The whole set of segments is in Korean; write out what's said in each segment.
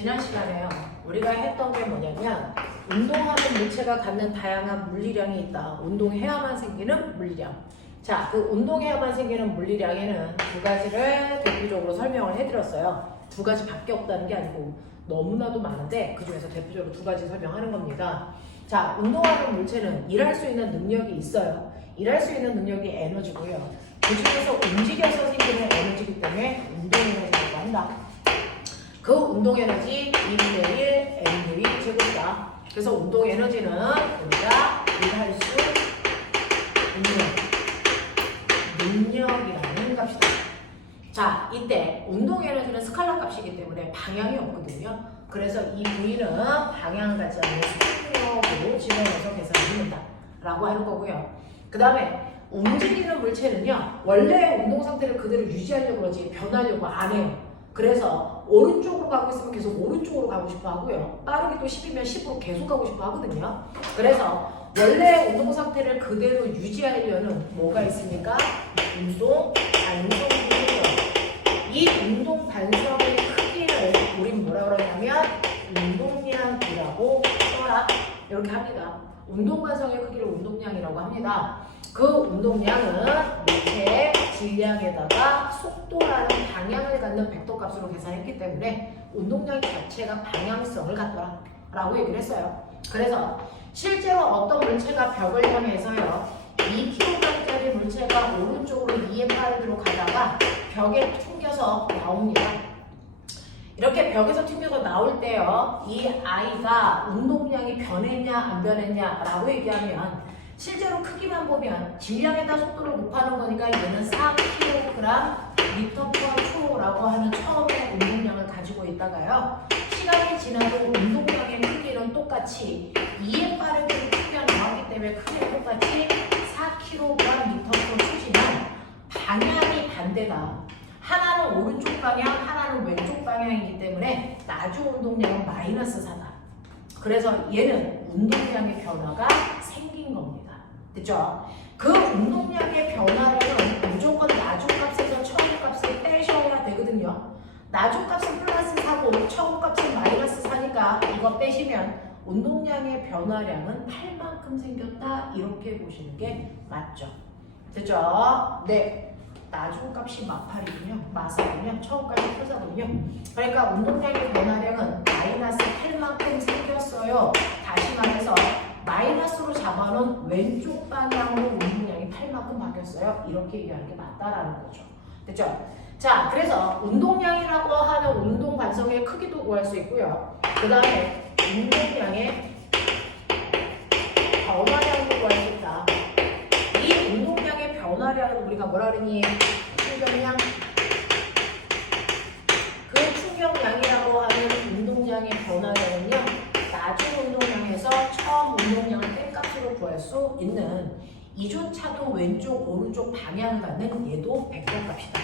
지난 시간에요. 우리가 했던 게 뭐냐면 운동하는 물체가 갖는 다양한 물리량이 있다. 운동해야만 생기는 물리량. 자, 그 운동해야만 생기는 물리량에는 두 가지를 대표적으로 설명을 해드렸어요. 두 가지밖에 없다는 게 아니고 너무나도 많은데 그 중에서 대표적으로 두 가지 설명하는 겁니다. 자, 운동하는 물체는 일할 수 있는 능력이 있어요. 일할 수 있는 능력이 에너지고요. 그 중에서 움직여서 생기는 에너지이기 때문에 운동 에너지라고 한다. 그 운동 에너지 2분의 1 mv 제곱이다. 그래서 운동 에너지는 우리가 일할 수 있는 능력이라는 값이다. 자, 이때 운동 에너지는 스칼라 값이기 때문에 방향이 없거든요. 그래서 이 부위는 방향을 갖지 않는 속력으로 집어넣어서 계산합니다. 라고 하는 거고요. 그 다음에 움직이는 물체는요, 원래 운동 상태를 그대로 유지하려고 그러지 변하려고 안 해요. 그래서 오른쪽으로 가고 있으면 계속 오른쪽으로 가고 싶어 하고요. 빠르게 또 10이면 10으로 계속 가고 싶어 하거든요. 그래서 원래 운동 상태를 그대로 유지하려는 뭐가 있습니까? 운동 반성이고요. 이 운동 반성의 크기를 우린 뭐라 그러냐면 운동량이라고 써라. 이렇게 합니다. 운동 반성의 크기를 운동량이라고 합니다. 그 운동량은 물체의 질량에다가 속도라는 방향을 갖는 벡터 값으로 계산했기 때문에 운동량 자체가 방향성을 갖더라 라고 얘기를 했어요. 그래서 실제로 어떤 물체가 벽을 향해서요 2kg짜리 물체가 오른쪽으로 2m으로 가다가 벽에 튕겨서 나옵니다. 이렇게 벽에서 튕겨서 나올 때요 이 아이가 운동량이 변했냐 안 변했냐 라고 얘기하면 실제로 크기만 보면 질량에다 속도를 곱하는 거니까 얘는 4kg/m/초라고 하는 처음의 운동량을 가지고 있다가요. 시간이 지나도 운동량의 크기는 똑같이 2의 빠르기로 크기가 나왔기 때문에 크기는 똑같이 4kg/m/초지만 방향이 반대다. 하나는 오른쪽 방향, 하나는 왼쪽 방향이기 때문에 나중 운동량은 -4다. 그래서 얘는 운동량의 변화가 생긴 겁니다. 됐죠? 그 운동량의 변화량은 무조건 나중값에서 처음값을 빼셔야 되거든요. 나중값은 플러스 4고 처음값은 -4니까 이거 빼시면 운동량의 변화량은 8만큼 생겼다. 이렇게 보시는 게 맞죠? 됐죠? 네. 나중값이 -8이군요. -4군요. 처음값이 +4군요. 그러니까 운동량의 변화량은 -8만큼 생겼어요. 다시 말해서 마이너스로 잡아놓은 왼쪽 방향으로 운동량이 8만큼 바뀌었어요. 이렇게 얘기하는 게 맞다라는 거죠. 됐죠? 자, 그래서 운동량이라고 하는 운동 반성의 크기도 구할 수 있고요. 그 다음에 운동량의 변화량도 구할 수 있다. 이 운동량의 변화량을 우리가 뭐라 그러니? 충격량? 그 충격량이라고 하는 운동량의 변화량은요. 나중 운동량에서 처음 운동량을 뺀 값으로 구할 수 있는 이조차도 왼쪽 오른쪽 방향을 갖는 얘도 벡터 값이다.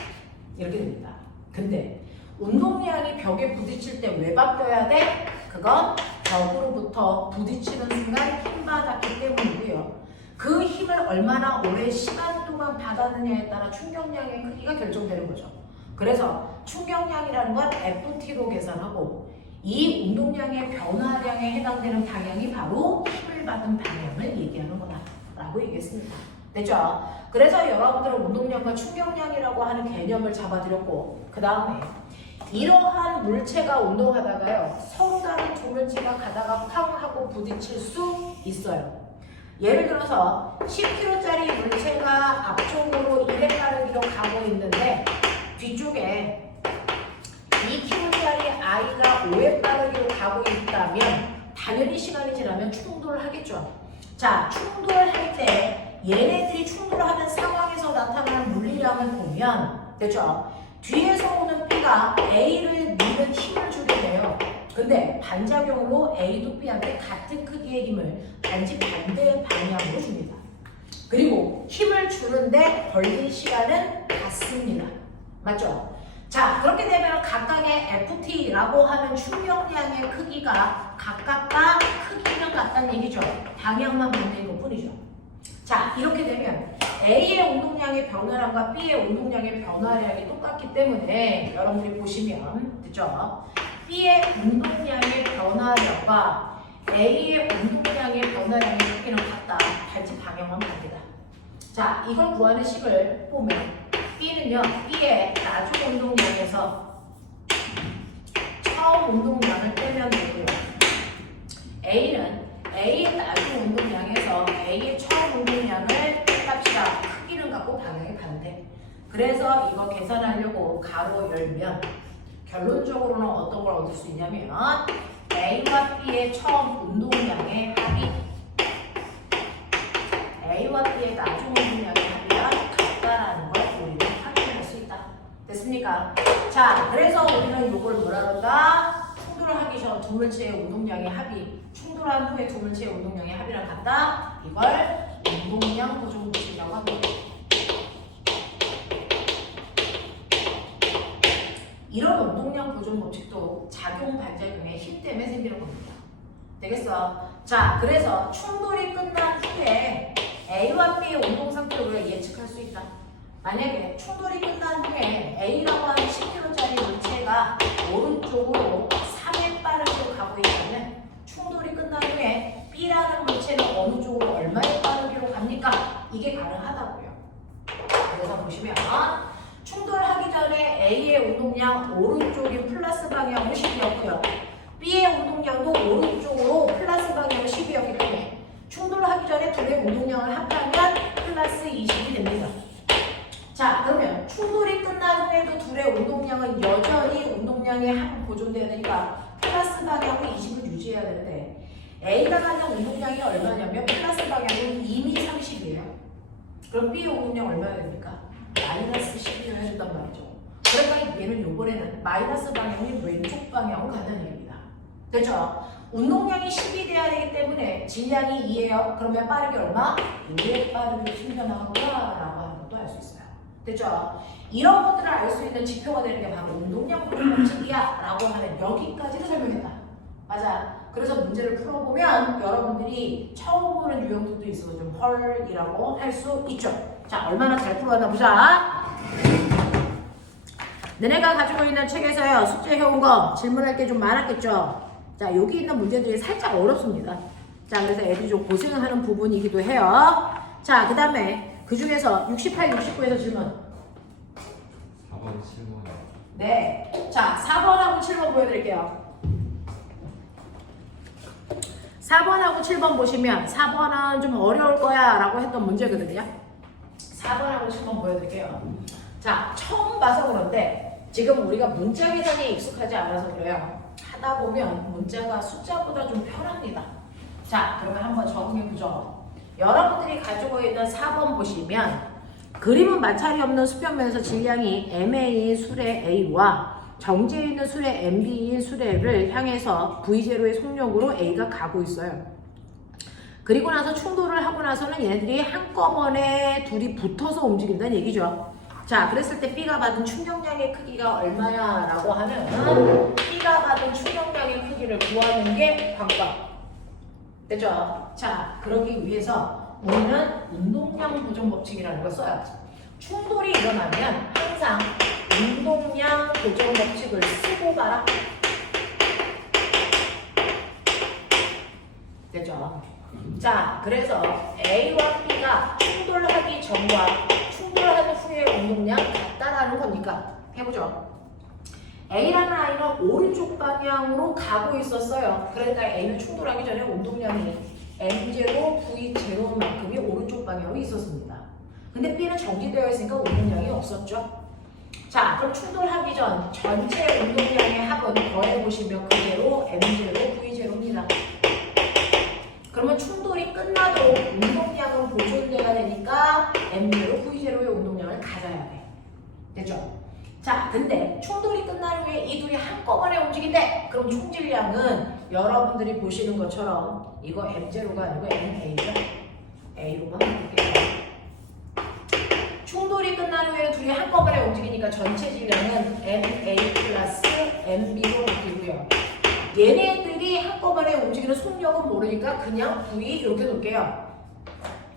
이렇게 됩니다. 근데 운동량이 벽에 부딪힐 때 왜 바뀌어야 돼? 그건 벽으로부터 부딪히는 순간 힘받았기 때문이고요. 그 힘을 얼마나 오랜 시간 동안 받았느냐에 따라 충격량의 크기가 결정되는 거죠. 그래서 충격량이라는 건 FT로 계산하고 이 운동량의 변화량에 해당되는 방향이 바로 힘을 받은 방향을 얘기하는 거다라고 얘기했습니다. 됐죠? 그래서 여러분들은 운동량과 충격량이라고 하는 개념을 잡아드렸고 그 다음에 이러한 물체가 운동하다가요 서로 다른 두 물체가 가다가 쾅 하고 부딪힐 수 있어요. 예를 들어서 10kg짜리 물체가 앞쪽으로 1의 빠르기로 가고 있는데 뒤쪽에 2kg짜리 아이가 5의 빠르기로 가고 있다면 당연히 시간이 지나면 충돌을 하겠죠. 자, 충돌을 할 때 얘네들이 충돌하는 상황에서 나타나는 물리량을 보면 됐죠? 뒤에서 오는 B가 A를 미는 힘을 주게 돼요. 근데 반작용으로 A도 B한테 같은 크기의 힘을 단지 반대 방향으로 줍니다. 그리고 힘을 주는데 걸린 시간은 같습니다. 맞죠? 자, 그렇게 되면 각각의 FT라고 하는 충격량의 크기가 각각과 크기는 같다는 얘기죠. 방향만 반대인 것 뿐이죠. 자, 이렇게 되면 A의 운동량의 변화량과 B의 운동량의 변화량이 똑같기 때문에 여러분들이 보시면 됐죠? B의 운동량의 변화량과 A의 운동량의 변화량의 크기는 같다. 발치 방향은 반대다. 자, 이걸 구하는 식을 보면 B는요, B의 나중 운동량에서 처음 운동량을 빼면 되고요. A는 A의 나중 운동량에서 A의 처음 운동량을 뺄값이다. 크기는 같고 방향이 반대. 그래서 이거 계산하려고 가로 열면 결론적으로는 어떤 걸 얻을 수 있냐면 A와 B의 처음 운동량의 합이 A와 B의 나중 운동량의 합이랑 같다라는 걸 우리는 확인할 수 있다. 됐습니까? 자, 그래서 우리는 이걸 뭐라 그런다? 충돌하기 전 두 물체의 운동량의 합이 충돌한 후에 두 물체의 운동량의 합이랑 같다. 이걸 운동량 보존법칙이라고 합니다. 이런 운동량 보존 법칙도 작용 반작용의 힘 때문에 생기는 겁니다. 되겠어? 자, 그래서 충돌이 끝난 후에 A와 B의 운동 상태를 우리가 예측할 수 있다. 만약에 충돌이 끝난 후에 A라고 하는 10kg짜리 물체가 오른쪽으로 3의 빠르기로 가고 있다면 충돌이 끝난 후에 B라는 물체는 어느 쪽으로 얼마의 빠르기로 갑니까? 이게 가능하다고요. 그래서 보시면 충돌하기 전에 A의 운동량 오른쪽인 플러스 방향으로 10이었고요. B의 운동량도 오른쪽으로 플러스 방향으로 10이었기 때문에 충돌하기 전에 둘의 운동량을 합하면 플러스 20이 됩니다. 자, 그러면 충돌이 끝난 후에도 둘의 운동량은 여전히 운동량의 합은 보존돼야 되니까 플러스 방향으로 20을 유지해야 되는데 A가 가는 운동량이 얼마냐면 플러스 방향은 이미 30이에요. 그럼 B의 운동량 얼마나 됩니까? 마이너스 10이어야 된단 말이죠. 그러니까 얘는 이번에는 마이너스 방향이 왼쪽 방향으로 간다는 얘기입니다. 됐죠? 운동량이 10이 돼야 되기 때문에 질량이 2예요. 그러면 빠르게 얼마? 2의 빠르게 숨겨나가구나 라고 하는 것도 알 수 있어요. 됐죠? 이런 것들을 알 수 있는 지표가 되는 게 바로 운동량 보존 법칙이야 라고 하는 여기까지를 설명했다. 맞아. 그래서 문제를 풀어보면 여러분들이 처음 보는 유형들도 있어서 좀 헐이라고 할 수 있죠. 자, 얼마나 잘 풀어왔나 보자. 너네가 가지고 있는 책에서요, 숙제 해온 거 질문할 게 좀 많았겠죠? 자, 여기 있는 문제들이 살짝 어렵습니다. 자, 그래서 애들이 좀 고생하는 부분이기도 해요. 자, 그 다음에 그 중에서 68, 69에서 질문. 4번, 7번. 네. 자, 4번하고 7번 보여드릴게요. 4번하고 7번 보시면 4번은 좀 어려울 거야 라고 했던 문제거든요. 4번하고 7번 보여드릴게요. 자, 처음 봐서 그런데 지금 우리가 문자 계산이 익숙하지 않아서 그래요. 하다 보면 문자가 숫자보다 좀 편합니다. 자, 그러면 한번 적응해보죠. 여러분들이 가지고 있는 4번 보시면 그림은 마찰이 없는 수평면에서 질량이 MA인 수레 A와 정지해 있는 수레 MB인 수레를 향해서 V0의 속력으로 A가 가고 있어요. 그리고 나서 충돌을 하고 나서는 얘네들이 한꺼번에 둘이 붙어서 움직인다는 얘기죠. 자, 그랬을 때 B가 받은 충격량의 크기가 얼마야? 라고 하면 B가 받은 충격량의 크기를 구하는 게 방법. 됐죠? 자, 그러기 위해서 우리는 운동량 보존 법칙이라는 걸 써야지. 충돌이 일어나면 항상 운동량 보존 법칙을 쓰고 가라. 됐죠? 자, 그래서 A와 B가 충돌하기 전과 충돌하는 후의 운동량 같다라는 겁니까? 해보죠. A라는 아이는 오른쪽 방향으로 가고 있었어요. 그러니까 A는 충돌하기 전에 운동량이 M0, V0만큼이 오른쪽 방향으로 있었습니다. 근데 B는 정지되어 있으니까 운동량이 없었죠. 자, 그럼 충돌하기 전 전체 운동량의 합은 더해보시면 그대로 M0, V0입니다. 그러면 충돌이 끝나도 운동량은 보존돼야 되니까 M0, V0의 운동량을 가져야 돼. 됐죠? 자, 근데 충돌이 끝난 후에 이 둘이 한꺼번에 움직인대. 그럼 총질량은 여러분들이 보시는 것처럼 이거 M0가 아니고 MA죠. A로만 볼게요. 충돌이 끝난 후에 둘이 한꺼번에 움직이니까 전체 질량은 MA 플러스 MB로 바뀌고요. 얘네들이 한꺼번에 움직이는 속력은 모르니까 그냥 V 이렇게 놓을게요.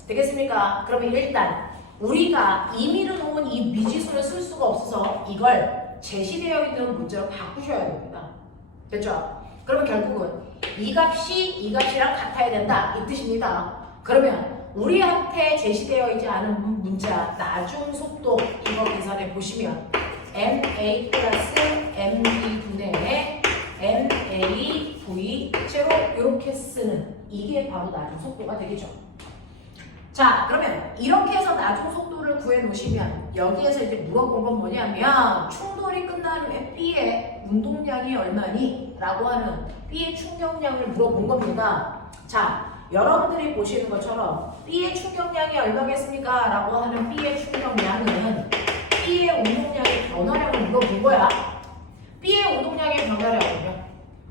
되겠습니까? 그러면 일단 우리가 임의로 놓은 이 미지수를 쓸 수가 없어서 이걸 제시되어 있는 문제로 바꾸셔야 됩니다. 됐죠? 그러면 결국은 이 값이랑 같아야 된다 이 뜻입니다. 그러면 우리한테 제시되어 있지 않은 문자 나중 속도 이거 계산해 보시면 MA 플러스 MB 분의 MA V 제로 이렇게 쓰는 이게 바로 나중 속도가 되겠죠. 자, 그러면 이렇게 해서 나중 속도를 구해 놓으시면 여기에서 이제 물어본 건 뭐냐면 충돌이 끝난 후에 B의 운동량이 얼마니? 라고 하는 B의 충격량을 물어본 겁니다. 자, 여러분들이 보시는 것처럼 B의 충격량이 얼마겠습니까? 라고 하는 B의 충격량은 B의 운동량의 변화량을 물어본 거야. B의 운동량의 변화량은요.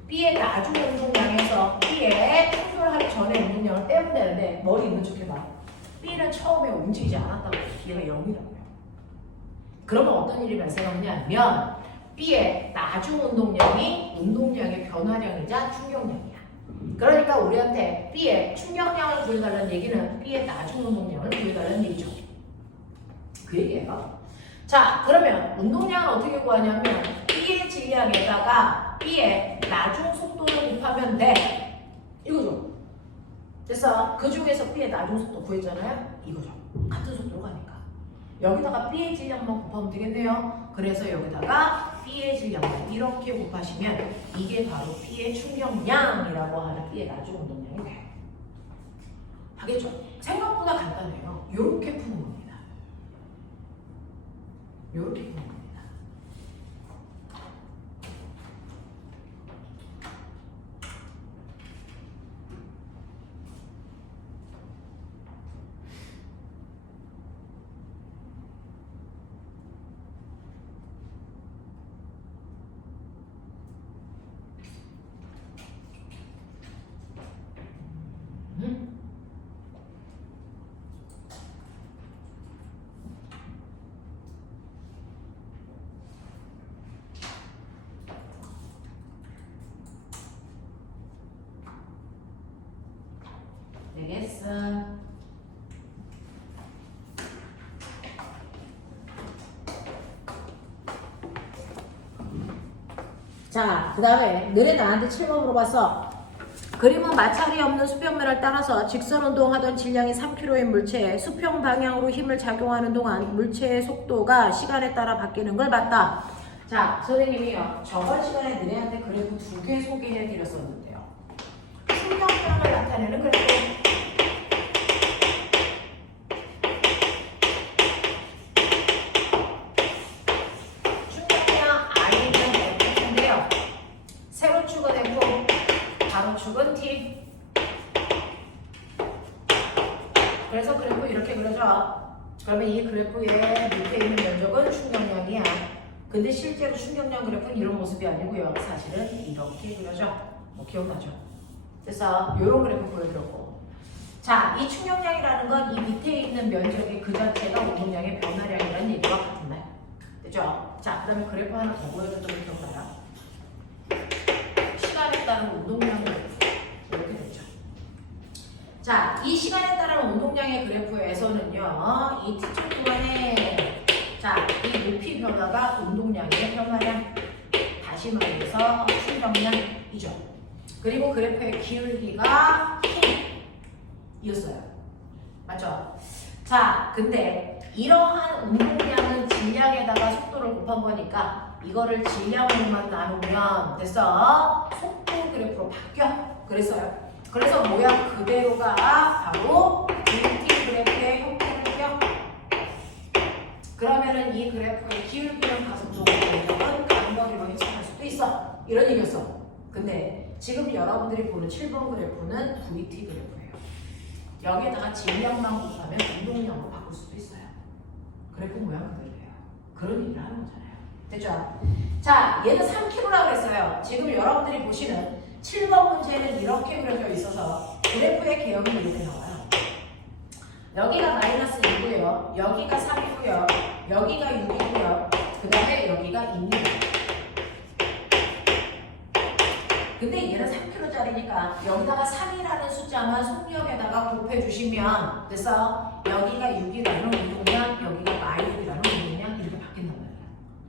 B의 나중 운동량에서 B의 충돌하기 전에 운동량을 빼면 되는데 머리 있는 척 해봐. B는 처음에 움직이지 않았다고 얘가 0이라고요. 그러면 어떤 일이 발생하냐면 B의 나중 운동량이 운동량의 변화량이자 충격량이야. 그러니까 우리한테 B의 충격량을 구해달라는 얘기는 B의 나중 운동량을 구해달라는 얘기죠. 그 얘기예요. 자, 그러면 운동량은 어떻게 구하냐면 B의 질량에다가 B의 나중 속도를 곱하면 돼. 이거죠. 됐어? 그 중에서 B의 나중 속도 구했잖아요? 이거죠. 같은 속도로 가니까. 여기다가 B의 질량만 곱하면 되겠네요. 그래서 여기다가 B의 질량만 이렇게 곱하시면 이게 바로 B의 충격량이라고 하는 B의 나중 운동량이 돼요. 하겠죠? 생각보다 간단해요. 요렇게 푸는 겁니다. 요렇게 푸는 겁니다. 되겠어. 자, 그 다음에 너네 나한테 7번 물어봤어. 그림은 마찰이 없는 수평면을 따라서 직선 운동하던 질량이 3kg의 물체에 수평 방향으로 힘을 작용하는 동안 물체의 속도가 시간에 따라 바뀌는 걸 봤다. 자, 선생님이요. 저번 시간에 너네한테 그래프 2개 소개해 드렸었는데요. 충격량을 나타내는 그래프. 충격량 I는 F인데요. 세로축은 F, 가로축은 T. 그래서 그래프 이렇게 그려져. 그러면 이 그래프의 밑에 있는 면적은 충격량이야. 근데 실제로 충격량 그래프는 이런 모습이 아니고요. 사실은 이렇게 그려져. 뭐 기억나죠? 그래서 이런 그래프 보여드렸고. 자, 이 충격량이라는 건 이 밑에 있는 면적의 그 자체가 운동량의 변화량이라는 얘기와 같은 말. 그죠? 자, 그 다음에 그래프 하나 더 보여줬던 거 기억나요? 시간에 따른 운동량 그래프. 이렇게 되죠. 자, 이 시간에 따른 운동량의 그래프에서는요, 이 t축 구간에 자, 이 높이 변화가 운동량의 변화량, 다시 말해서 충격량이죠. 그리고 그래프의 기울기가 이었어요. 맞죠? 자, 근데 이러한 운동량은 질량에다가 속도를 곱한 거니까 이거를 질량으로만 나누면 됐어. 속도 그래프로 바뀌어. 그랬어요. 그래서 모양 그대로가 바로 VT 그래프의 형태를 띄어. 그러면은 이 그래프의 기울기는 가속도가 되면 간거리로 해석할 수도 있어. 이런 얘기였어. 근데 지금 여러분들이 보는 7번 그래프는 VT 그래프예요. 여기에다가 질량만 곱하면 운동량으로 바꿀 수도 있어요. 그래프 모양 그대로예요. 그런 얘기를 하는 거잖아요. 됐죠? 자, 얘는 3kg라고 그랬어요. 지금 여러분들이 보시는 7번 문제는 이렇게 그려져 있어서 그래프의 개형이 이렇게 나와요. 여기가 마이너스 2고요. 여기가 3이고요. 여기가 6이고요. 그 다음에 여기가 2입니다. 근데 얘는 3kg짜리니까 여기다가 3이라는 숫자만 속력에다가 곱해주시면 그래서 여기가 6이라는 운동량, 여기가 마이너스라는 운동량 이렇게 바뀐단 말이야.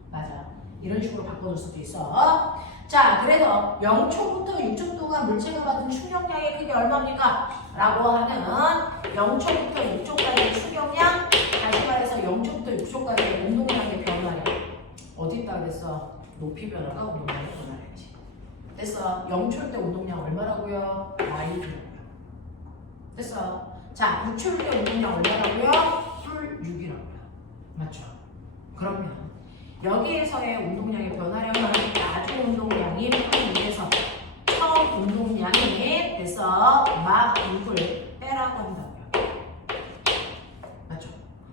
맞아. 이런 식으로 바꿔줄 수도 있어. 자, 그래서 0초부터 6초 동안 물체가 받은 충격량의 크기 얼마입니까? 라고 하면 0초부터 6초까지의 충격량, 다시 말해서 0초부터 6초까지의 운동량의 변화량. 어디 있다 그랬어? 높이 변화가 운동량의 변화량이지. 됐어. 0초일 때 운동량 얼마라고요? Y라고요. 됐어. 자, 6초일 때 운동량 얼마라고요? 풀 6이라고요. 맞죠? 그러면 여기에서의 운동량의 변화량은 나중 운동량이 풀 6에서 처음 운동량이 돼서 막 6을 빼라고 한다고요. 맞죠?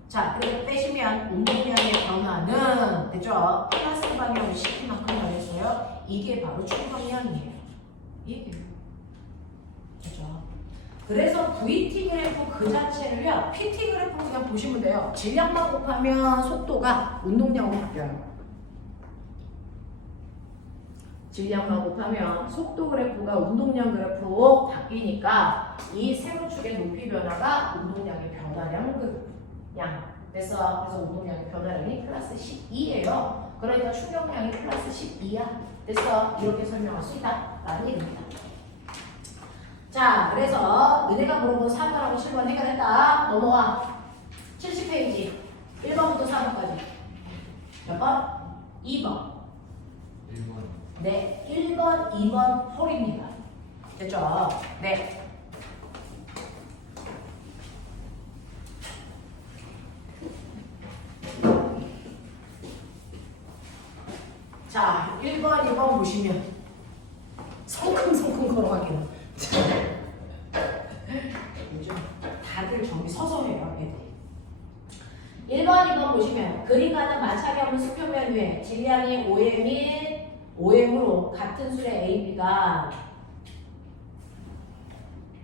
자, 그래서 빼시면 운동량의 변화는 됐죠? 플러스 방향으로 시키만큼 나겠어요. 이게 바로 충격량이에요. 이게 그죠? 그래서 VT 그래프 그 자체를요, PT 그래프 그냥 보시면 돼요. 질량만 곱하면 속도가 운동량으로 바뀌어요. 질량만 곱하면 속도 그래프가 운동량 그래프로 바뀌니까 이 세로축의 높이 변화가 운동량의 변화량 양. 그래서 운동량의 변화량이 플러스 12예요. 그러니까 충격량이 플러스 12야. 그래서 이렇게 설명할 수 있다. 라는 얘기입니다. 자, 그래서 너네가 물어본 4번하고 7번 해결했다. 넘어와. 70페이지. 1번부터 4번까지. 몇 번? 2번. 1번. 네, 1번, 2번 홀입니다. 됐죠? 네. 자, 1번, 2번 보시면 성큼성큼 걸어가기는. 요즘 다들 저기 서서 해요, 애들. 1번, 2번 보시면 그림과는 마찰이 없는 수평면 위에 질량이 5m인 5m으로 같은 술의 A, B가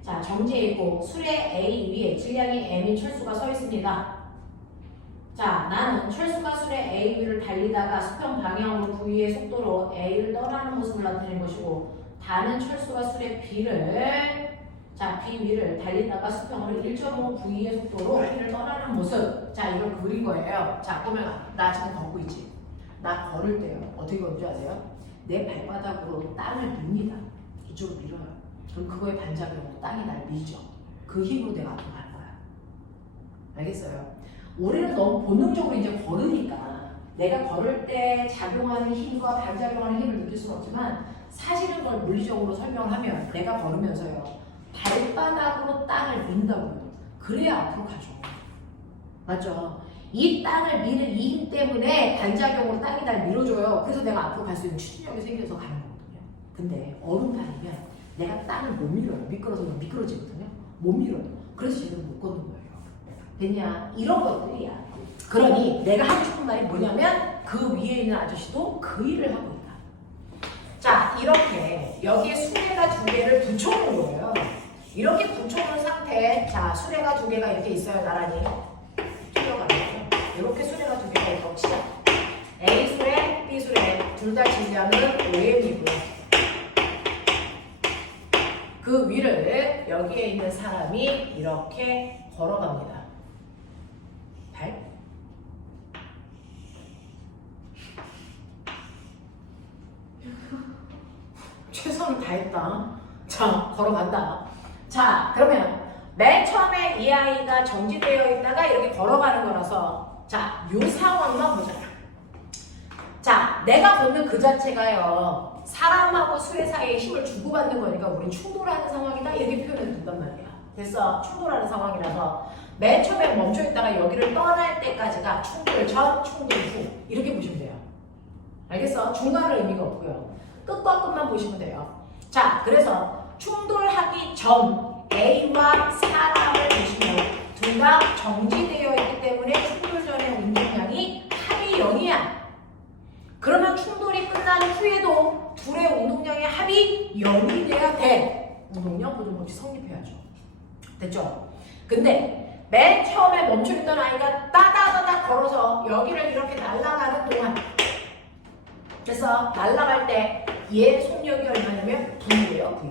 자 정지해 있고 술의 A 위에 질량이 M인 철수가 서 있습니다. 자, 나는 철수가 술의 A, B를 달리다가 수평 방향으로 V의 속도로 A를 떠나는 모습을 나타낸 것이고 다른 철수가 술의 B를 자, B 위를 달리다가 수평으로 1.5 V의 속도로 B를 떠나는 모습. 자, 이걸 그린 거예요. 자, 보면 나 지금 걷고 있지. 나 걸을 때요. 어떻게 걷는 줄 아세요? 내 발바닥으로 땅을 밉니다. 이쪽으로 밀어요. 그럼 그거에 반작용으로 땅이 날 밀죠. 그 힘으로 내가 앞으로 갈 거야. 알겠어요? 우리는 너무 본능적으로 이제 걸으니까 내가 걸을 때 작용하는 힘과 반작용하는 힘을 느낄 수는 없지만 사실은 그걸 물리적으로 설명을 하면 내가 걸으면서요. 발바닥으로 땅을 민다고요. 그래야 앞으로 가죠. 맞죠? 이 땅을 미는 이 힘 때문에 반작용으로 땅이 날 밀어줘요. 그래서 내가 앞으로 갈 수 있는 추진력이 생겨서 가는 거거든요. 근데 얼음판이면 내가 땅을 못 밀어요. 미끄러져서 미끄러지거든요. 못 밀어요. 그래서 제대로 못 걷는 거예요. 됐냐? 이런 것들이야. 그러니 내가 하고 싶은 말이 뭐냐면 그 위에 있는 아저씨도 그 일을 하고 있다. 자, 이렇게 여기에 수레가 두 개를 붙여놓은 거예요. 이렇게 붙여놓은 상태에 자, 수레가 두 개가 이렇게 있어요. 나란히 튀어가는 거예요. 이렇게 수레가 두 개가 있다고 치자. A 수레, B 수레 둘 다 질량은 5m이고요. 그 위를 여기에 있는 사람이 이렇게 걸어갑니다. 발. 최선을 다했다. 자, 걸어간다. 자, 그러면 맨 처음에 이 아이가 정지되어 있다가 이렇게 걸어가는 거라서 자, 요 상황만 보자. 자, 내가 걷는 그 자체가요. 사람하고 수레 사이에 힘을 주고받는 거니까 우린 충돌하는 상황이다 이렇게 표현해도 된단 말이야. 됐어? 충돌하는 상황이라서 맨 처음에 멈춰있다가 여기를 떠날 때까지가 충돌 전, 충돌 후 이렇게 보시면 돼요. 알겠어? 중간은 의미가 없고요. 끝과 끝만 보시면 돼요. 자, 그래서 충돌하기 전 A와 사람을 보시면 둘 다 정지되어 있기 때문에 충돌 전의 운동량이 합이 0이야. 그러면 충돌이 끝난 후에도 둘의 운동량의 합이 0이 돼야 돼. 운동량 보존법칙 성립해야죠. 됐죠? 근데 맨 처음에 멈춰있던 아이가 따다다다 걸어서 여기를 이렇게 날아가는 동안 그래서 날아갈 때 얘 속력이 얼마냐면 V예요. V.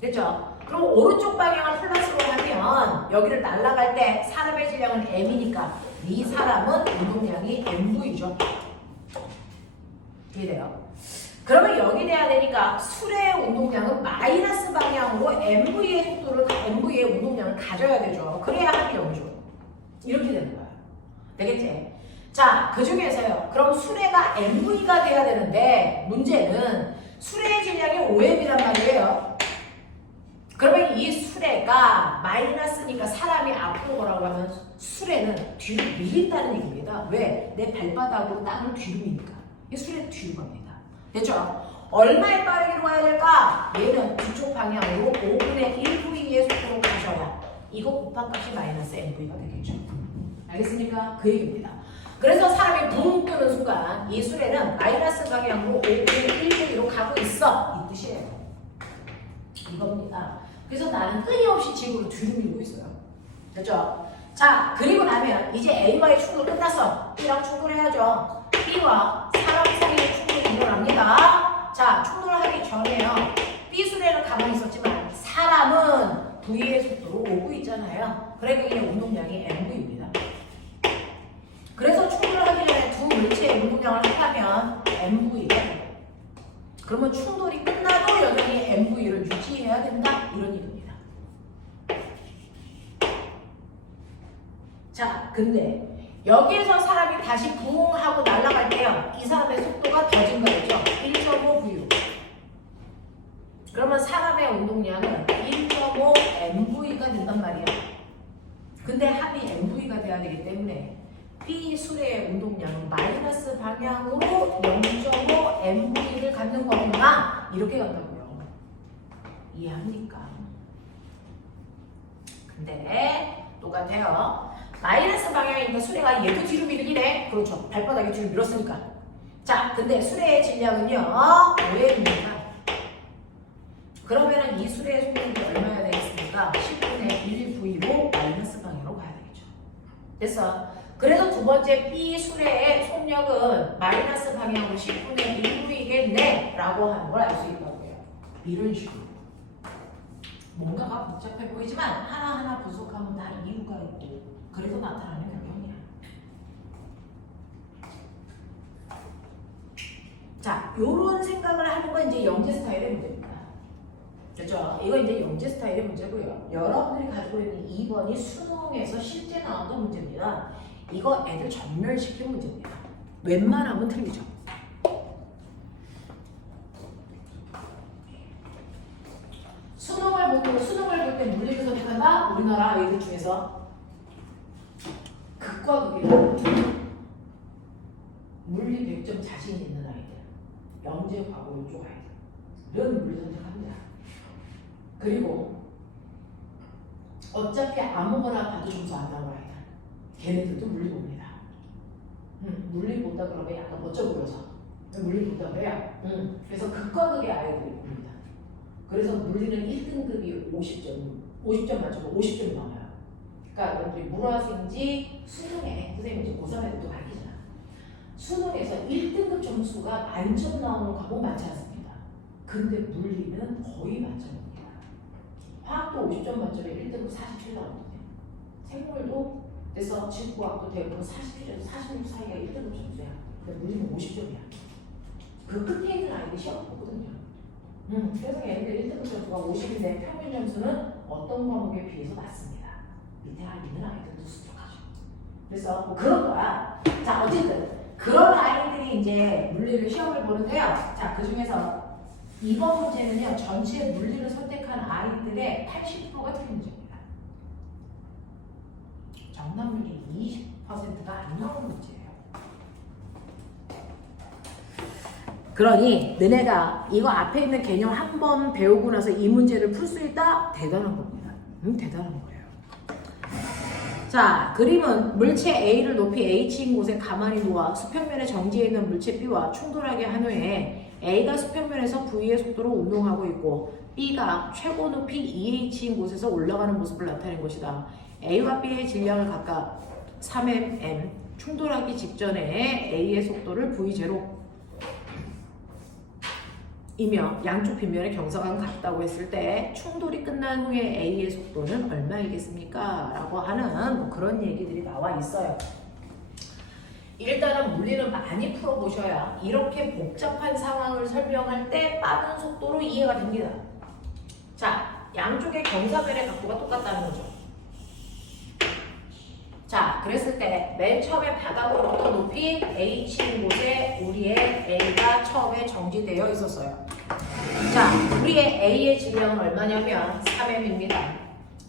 됐죠? 그럼 오른쪽 방향을 플러스로 하면 여기를 날아갈 때 사람의 질량은 M이니까 이 사람은 운동량이 MV죠. 이해돼요? 그러면 여기 돼야 되니까 수레의 운동량은 마이너스 방향으로 MV의 속도를, MV의 운동량을 가져야 되죠. 그래야 합이 0이죠. 이렇게 되는 거예요. 되겠지? 자, 그 중에서요. 그럼 수레가 MV가 돼야 되는데 문제는 수레의 질량이 5M이란 말이에요. 그러면 이 수레가 마이너스니까 사람이 앞으로 가라고 하면 수레는 뒤로 밀린다는 얘기입니다. 왜? 내 발바닥으로 땅을 뒤로 미니까. 이 수레는 뒤로 갑니다. 됐죠? 얼마에 빠르게 가야 될까? 얘는 뒤쪽 방향으로 5분의 1V의 속도로 가셔야 이거 곱한값이 마이너스 MV가 되겠죠. 알겠습니까? 그 얘기입니다. 그래서 사람이 붕 뜨는 순간 이 수레는 마이너스 방향으로 5분의 1V로 가고 있어. 이 뜻이에요. 이겁니다. 그래서 나는 끊임없이 지구를 뒤로 밀고 있어요. 됐죠? 자, 그리고 나면 이제 A와의 충돌 끝났어. B랑 충돌해야죠. B와 사람 사이의 충돌이 일어납니다. 자, 충돌하기 전에요. B 수레는 가만히 있었지만 사람은 V의 속도로 오고 있잖아요. 그래 그게 운동량이 MV입니다. 그래서 충돌하기 전에 두 물체의 운동량을 합하면 MV가 돼요. 그러면 충돌이 끝나도 여전히 MV를 유지해야 된다? 이런 얘기입니다. 자, 근데 여기에서 사람이 다시 붕 하고 날아갈 때요. 이 사람의 속도가 더 증가했죠. 1.5V. 그러면 사람의 운동량은 1.5 MV가 된단 말이에요. 근데 합이 MV가 돼야 되기 때문에 B 수레의 운동량은 마이너스 방향으로 0.5 MV를 갖는 거구나. 이렇게 간다고요. 이해합니까? 근데 똑같아요. 마이너스 방향이니까 수레가 얘도 뒤로 밀리네. 그렇죠. 발바닥이 뒤로 밀었으니까. 자, 근데 수레의 질량은요. 5M입니다. 그러면은 이 수레의 속력이 얼마야 되겠습니까? 10분의 1V로 마이너스 방향으로 가야 되겠죠. 됐어. 그래서 두 번째 B 수레의 속력은 마이너스 방향으로 10분의 1V겠네 라고 하는 걸 알 수 있다고 해요. 이런 식으로. 뭔가가 복잡해 보이지만 하나하나 분석하면 다 이유가 있고 그래서 나타나는 경향이야. 자, 요런 생각을 하는 건 이제 영재 스타일의 문제입니다. 그렇죠? 이거 이제 영재 스타일의 문제고요. 여러분들이 가지고 있는 2번이 수능에서 실제 나왔던 문제입니다. 이거 애들 전멸시킨 문제입니다. 웬만하면 틀리죠. 수능을 볼 때 물리를 선택한다? 우리나라 아이들 중에서 극과 극이다. 물리 100점 자신 있는 아이들, 영재 과거 이쪽 아이들은 물리 선택합니다. 그리고 어차피 아무거나 봐도 점수 안 나올 아이들, 걔네들도 물리 봅니다. 물리 본다 그러면 약간 멋져 보여서 물리 본다 그래요. 그래서 극과 극의 아이들이 봅니다. 그래서 물리는 1등급이 50점 만점에 50점이 나와요. 그러니까 여러분들이 물화생지 수능에 선생님이 고3에도 또 가르치잖아. 수능에서 1등급 점수가 만점 나오는 과목 많지 않습니다. 근데 물리는 거의 만점입니다. 화학도 50점 만점에 1등급 47 나오거든요. 생물도 그래서 지구과학도 대부분 47에서 46 사이가 1등급 점수야. 근데 물리는 50점이야. 그 끝에 있는 아이들이 시험 보거든요. 그래서 얘네들 1등급 점수가 50인데 평균 점수는 어떤 과목에 비해서 낮습니다. 밑에 있는 아이들도 수적하죠. 그래서 뭐 그런 거야. 자, 어쨌든 그런 아이들이 이제 물리를 시험을 보는데요. 자, 그 중에서 이번 문제는요. 전체 물리를 선택한 아이들의 80%가 틀린 문제입니다. 정답률이 20%가 안 나오는 문제예요. 그러니 너네가 이거 앞에 있는 개념 한 번 배우고 나서 이 문제를 풀 수 있다? 대단한 겁니다. 대단한 거예요. 자, 그림은 물체 A를 높이 H인 곳에 가만히 놓아 수평면에 정지해 있는 물체 B와 충돌하게 한 후에 A가 수평면에서 V의 속도로 운동하고 있고 B가 최고 높이 EH인 곳에서 올라가는 모습을 나타낸 것이다. A와 B의 질량을 각각 3mm, 충돌하기 직전에 A의 속도를 V0 이며 양쪽 빗면의 경사가 같다고 했을 때 충돌이 끝난 후에 A의 속도는 얼마이겠습니까? 라고 하는 뭐 그런 얘기들이 나와 있어요. 일단은 물리는 많이 풀어보셔야 이렇게 복잡한 상황을 설명할 때 빠른 속도로 이해가 됩니다. 자, 양쪽의 경사면의 각도가 똑같다는 거죠. 자, 그랬을 때 맨 처음에 바닥으로부터 높이 H인 곳에 우리의 A가 처음에 정지되어 있었어요. 자, 우리의 A의 질량은 얼마냐면 3m입니다.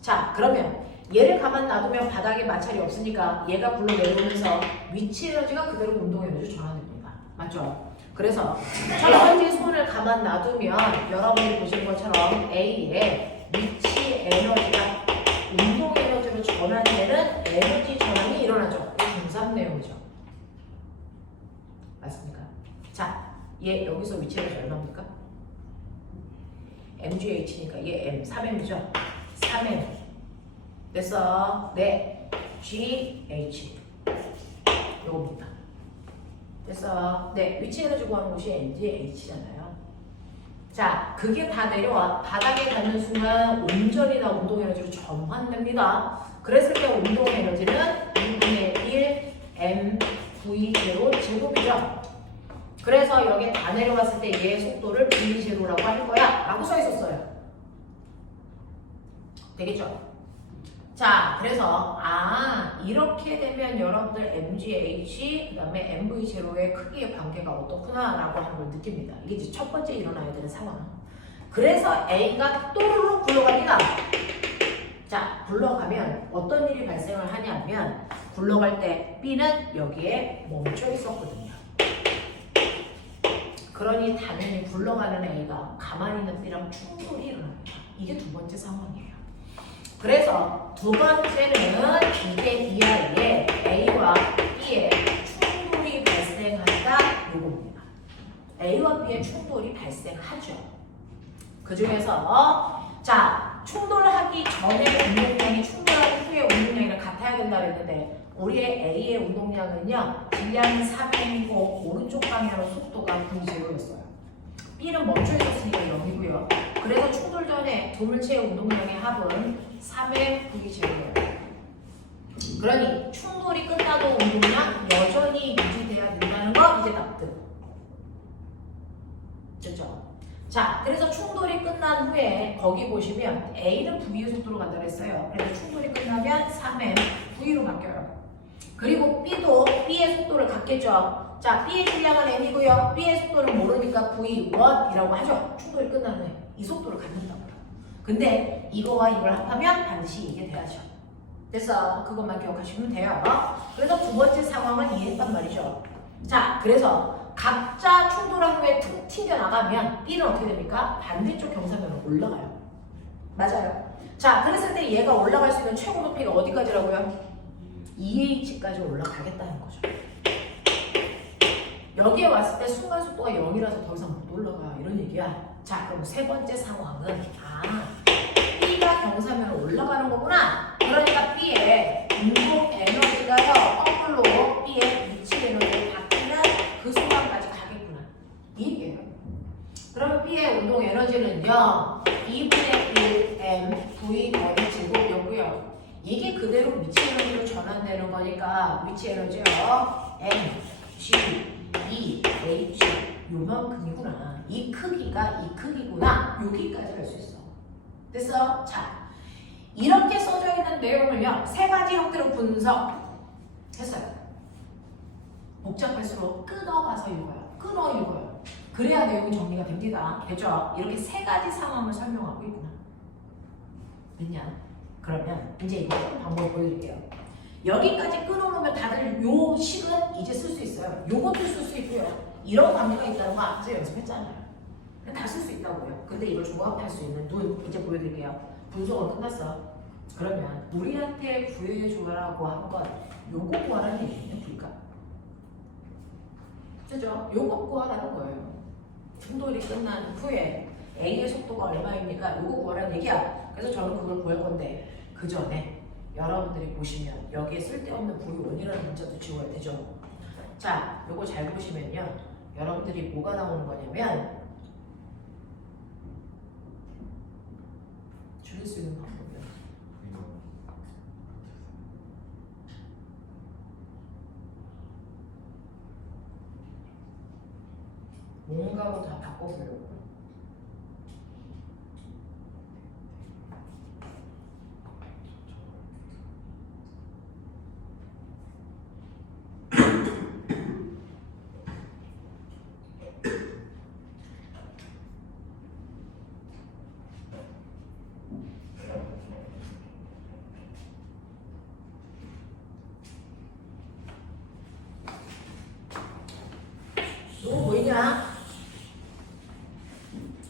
자, 그러면 얘를 가만 놔두면 바닥에 마찰이 없으니까 얘가 굴러 내려오면서 위치 에너지가 그대로 운동 에너지 전환됩니다. 맞죠? 그래서 첫 번째 손을 가만 놔두면 여러분이 보신 것처럼 A의 위치 에너지가 운동 에너지로 전환되는 에너지 전환이 일어나죠. 이게 중3 내용이죠. 맞습니까? 자, 얘 여기서 위치 에너지 얼마입니까? mgh니까 얘 m 3m이죠. 3m 됐어. 네, gh 요겁니다. 됐어. 네, 위치 에너지 구하는 곳이 mgh잖아요. 자, 그게 다 내려와 바닥에 닿는 순간 온전히 다 운동 에너지로 전환됩니다. 그랬을 때 운동 에너지는 2분의 1 mv0 제곱이죠. 그래서 여기 다 내려왔을 때 얘의 속도를 v0라고 할 거야 라고 써 있었어요. 되겠죠? 자, 그래서 이렇게 되면 여러분들 mgh 그 다음에 mv0의 크기의 관계가 어떻구나 라고 하는 걸 느낍니다. 이게 이제 첫 번째 일어나야 되는 상황. 그래서 A가 또르르 굴러갑니다. 자, 굴러가면 어떤 일이 발생을 하냐면 굴러갈 때 B는 여기에 멈춰 있었거든요. 그러니 당연히 굴러가는 A가 가만히 있는 B랑 충돌이 일어납니다. 이게 두 번째 상황이에요. 그래서 두 번째는 이게 이하에 A와 B의 충돌이 발생한다 요겁니다. A와 B의 충돌이 발생하죠. 그 중에서 자, 충돌하기 전에 운동량이 충돌하기 후에 운동량이랑 같아야 된다 그랬는데 우리의 A의 운동량은요 질량이 3m이고 오른쪽 방향으로 속도가 v0였어요. B는 멈춰 있었으니까 0이고요. 그래서 충돌 전에 도물체의 운동량의 합은 3의 v0예요. 그러니 충돌이 끝나도 운동량 여전히 유지돼야 된다는 거 이제 납득. 됐죠? 자, 그래서 충돌이 끝난 후에 거기 보시면 A는 V의 속도로 간다고 했어요. 그래서 충돌이 끝나면 3m V로 바뀌어요. 그리고 B도 B의 속도를 갖겠죠. 자, B의 질량은 M이고요. B의 속도를 모르니까 V1이라고 하죠. 충돌이 끝난 후에 이 속도를 갖는다고요. 근데 이거와 이걸 합하면 반드시 이게 돼야죠. 됐어. 그것만 기억하시면 돼요. 그래서 두 번째 상황은 이해했단 말이죠. 자, 그래서 각자 충돌한 후에 툭 튕겨나가면 B는 어떻게 됩니까? 반대쪽 경사면으로 올라가요. 맞아요. 자, 그랬을 때 얘가 올라갈 수 있는 최고 높이가 어디까지라고요? 2h까지 올라가겠다는 거죠. 여기에 왔을 때 순간 속도가 0이라서 더 이상 못 올라가 이런 얘기야. 자, 그럼 세 번째 상황은 B가 경사면으로 올라가는 거구나. 그러니까 B의 운동 에너지가요 거꾸로 B의 위치 에너지를 바뀌는 그 순간까지 가겠구나. 이 얘기예요. 그러면 B의 운동 에너지는요 2분의 1 m v n 제곱이었고요. 이게 그대로 위치 에너지로 전환되는 거니까 위치 에너지요 m, g, e, h 요만큼이구나. 이 크기가 이 크기구나. 여기까지 할 수 있어. 됐어? 자, 이렇게 써져 있는 내용을요 세 가지 형태로 분석했어요. 복잡할수록 끊어가서 읽어요. 끊어 읽어요. 그래야 내용이 정리가 됩니다. 됐죠? 이렇게 세 가지 상황을 설명하고 있구나. 됐냐? 그러면 이제 이거 한 방법을 보여드릴게요. 여기까지 끊어놓으면 다들 요 식은 이제 쓸 수 있어요. 요것도 쓸 수 있고요. 이런 관계가 있다는 거 앞에서 연습했잖아요. 다 쓸 수 있다고요. 근데 이걸 조합할 수 있는 눈 이제 보여드릴게요. 분석은 끝났어. 그러면 우리한테 구해줘라고 한 건 요거 구하라는 얘기거든요. V값. 그죠? 요거 구하라는 거예요. 충돌이 끝난 후에 A의 속도가 얼마입니까? 요거 구하라는 얘기야. 그래서 저는 그걸 구할 건데 그 전에 여러분들이 보시면 여기에 쓸데없는 V1이라는 문자도 지워야 되죠. 자, 요거 잘 보시면요. 여러분들이 뭐가 나오는 거냐면 줄일 수 있는 방법이요. 뭔가로 다 바꿔보려고. 이거 보이냐?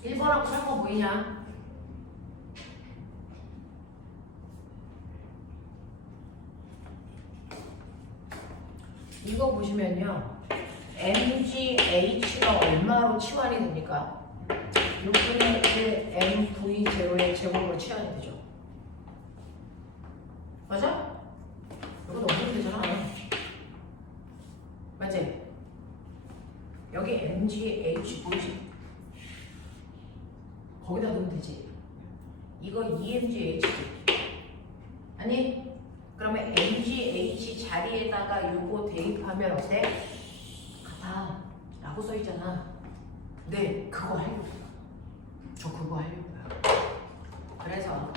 1번하고 3번 보이냐? 이거 보시면요. MGH가 얼마로 치환이 됩니까? 6분의 1 MV0의 제곱으로 치환이 되죠. 맞아? 이거 넣으면 되잖아. 맞지? 여기 MGH 보이지? 거기다 넣으면 되지. 이거 EMGH 아니? 그러면 MGH 자리에다가 요거 대입하면 어때? 같아 라고 써있잖아. 네, 그거 하려고요. 저 그거 하려고요. 그래서